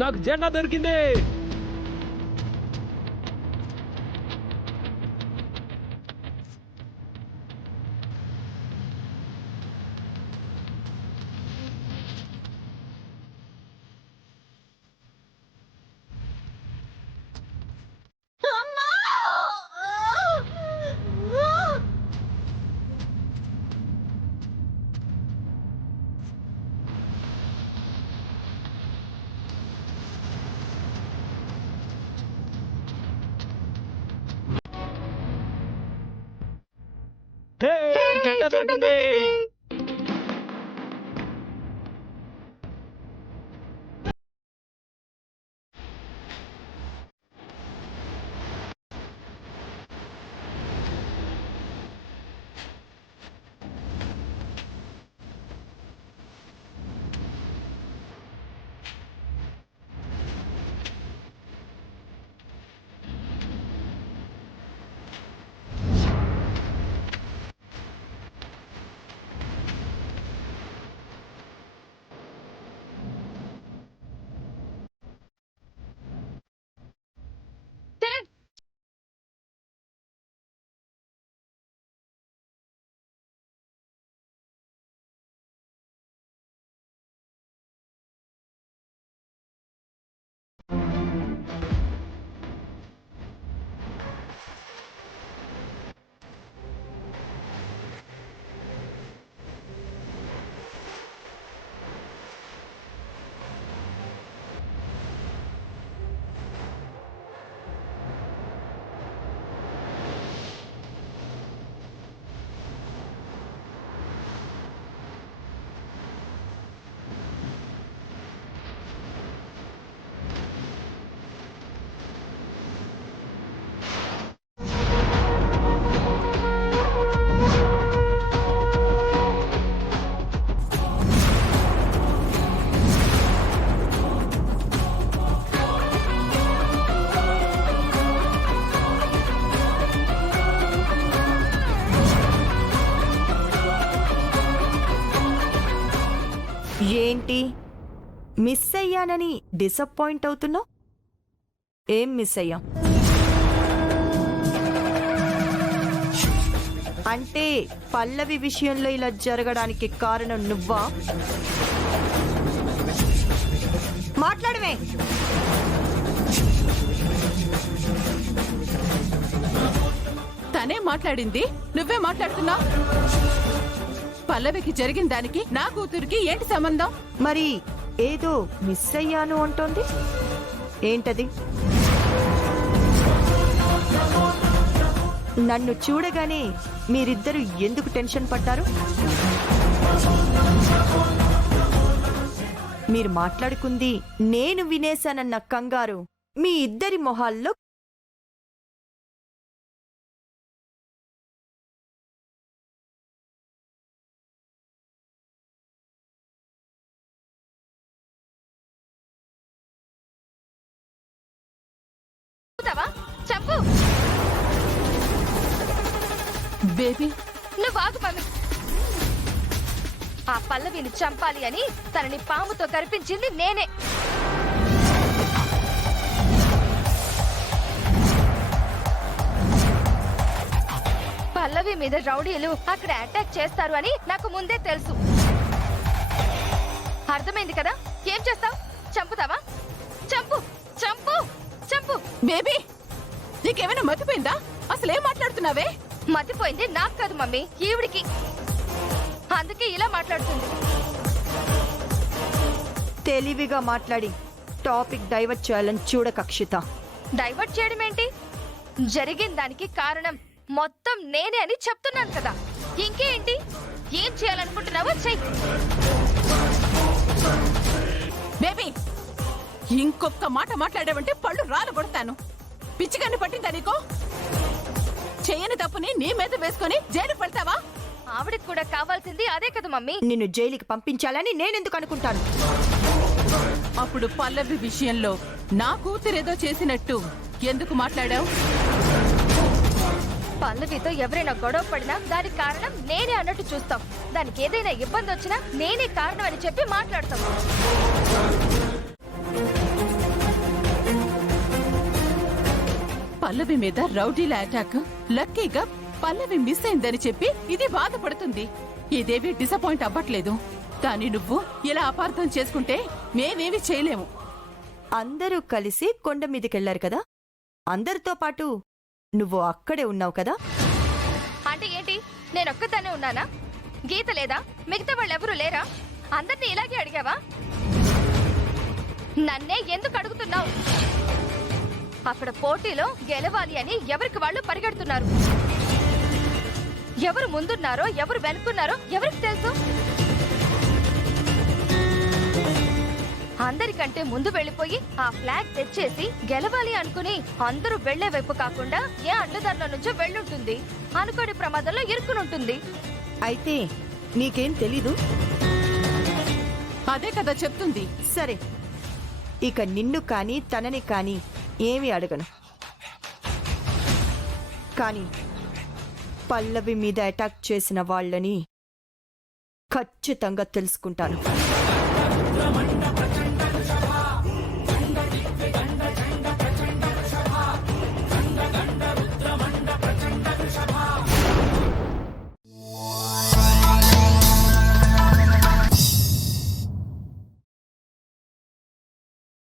నాకు జెండా దొరికింది. జెండా దొరికింది. ఏంటి మిస్ అయ్యానని డిసప్పాయింట్ అవుతున్నావు? ఏం మిస్ అయ్యాం? అంటే పల్లవి విషయంలో ఇలా జరగడానికి కారణం నువ్వా? మాట్లాడమే. తనే మాట్లాడింది, నువ్వే మాట్లాడుతున్నా. పల్లవికి జరిగిన దానికి నా కూతురికి ఏంటి సంబంధం? మరి ఏదో మిస్ అయ్యాను అంటోంది, ఏంటది? నన్ను చూడగానే మీరిద్దరు ఎందుకు టెన్షన్ పడ్డారు? మీరు మాట్లాడుకుంది నేను వినేశానన్న కంగారు మీ ఇద్దరి మొహాల్లో చెప్పు. బేబీ నువ్వు ఆగు మమ్మీ. ఆ పల్లవిని చంపాలి అని తనని పాముతో కరిపించింది నేనే. పల్లవి మీద రౌడీలు అక్కడ అటాక్ చేస్తారు అని నాకు ముందే తెలుసు. అర్థమైంది కదా? ఏం చేస్తావు? చంపుతావా? చంపు చంపు చంపు. బేబీ నీకేమైనా మతిపోయిందా? అసలేం మాట్లాడుతున్నావే? మతిపోయింది నాకు కాదు మమ్మీ, ఈవిడికి. అందుకే ఇలా మాట్లాడుతుంది. తెలివిగా మాట్లాడి టాపిక్ డైవర్ట్ చేయాలని చూడకు అక్షిత. డైవర్ట్ చేయడం ఏంటి? జరిగిన దానికి కారణం మొత్తం నేనే అని చెప్తున్నాను కదా. ఇంకేంటి? ఏం చేయాలనుకుంటున్నావో చెయ్యి. బేబీ ఇంకొక మాట మాట్లాడావంటే పళ్ళు రాలు కొడతాను. పిచ్చిగాన్ని పట్టిందా నీకో? చేయని తప్పుని నీ మీద వేసుకొని జైలు పడతావా? ఆవిడకి కూడా కావాల్సింది అదే కదా మమ్మీ. నిన్ను జైలుకి పంపించాలని నేనెందుకు అనుకుంటాను? అప్పుడు పల్లవి విషయంలో నా కూతురేదో చేసినట్టు ఎందుకు మాట్లాడావు? పల్లవితో ఎవరైనా గొడవ పడినా దానికి కారణం నేనే అన్నట్టు చూస్తాం. దానికి ఏదైనా ఇబ్బంది వచ్చినా నేనే కారణం అని చెప్పి మాట్లాడతాం. పల్లవి మీద రౌడీల అటాక్ లక్కీగా పల్లవి మిస్ అయిందని చెప్పి ఇది బాధపడుతుంది. ఇదేవి డిసప్పాయింట్ అవ్వట్లేదు. కానీ నువ్వు ఇలా అపార్థం చేసుకుంటే మేమేమి చేయలేము. అందరూ కలిసి కొండ మీదకెళ్లారు కదా, అందరితో పాటు నువ్వు అక్కడే ఉన్నావు కదా. అంటే ఏంటి, నేనొక్కదాన్నే ఉన్నానా? గీత లేదా? మిగతా వాళ్ళెవరూ లేరా? అందరినీ ఇలాగే అడిగావా? నన్నే ఎందుకు అడుగుతున్నావు? అక్కడ పోటీలో గెలవాలి అని ఎవరికి వాళ్ళు పరిగెడుతున్నారు. ఎవరు ముందున్నారో ఎవరు వెనుకున్నారో ఎవరికి తెలుసు? అందరికంటే ముందు వెళ్ళిపోయి ఆ ఫ్లాగ్ తెచ్చేసి గెలవాలి అనుకుని అందరూ వెళ్లే వైపు కాకుండా ఏ అడ్డదారుల నుంచో వెళ్ళుంటుంది. అనుకోని ప్రమాదంలో ఇరుక్కునుంటుంది. అయితే నీకేం తెలీదు? అదే కదా చెప్తుంది. సరే, ఇక నిన్ను కాని తనని కాని ఏమీ అడగను. కాని పల్లవి మీద అటాక్ చేసిన వాళ్ళని ఖచ్చితంగా తెలుసుకుంటాను.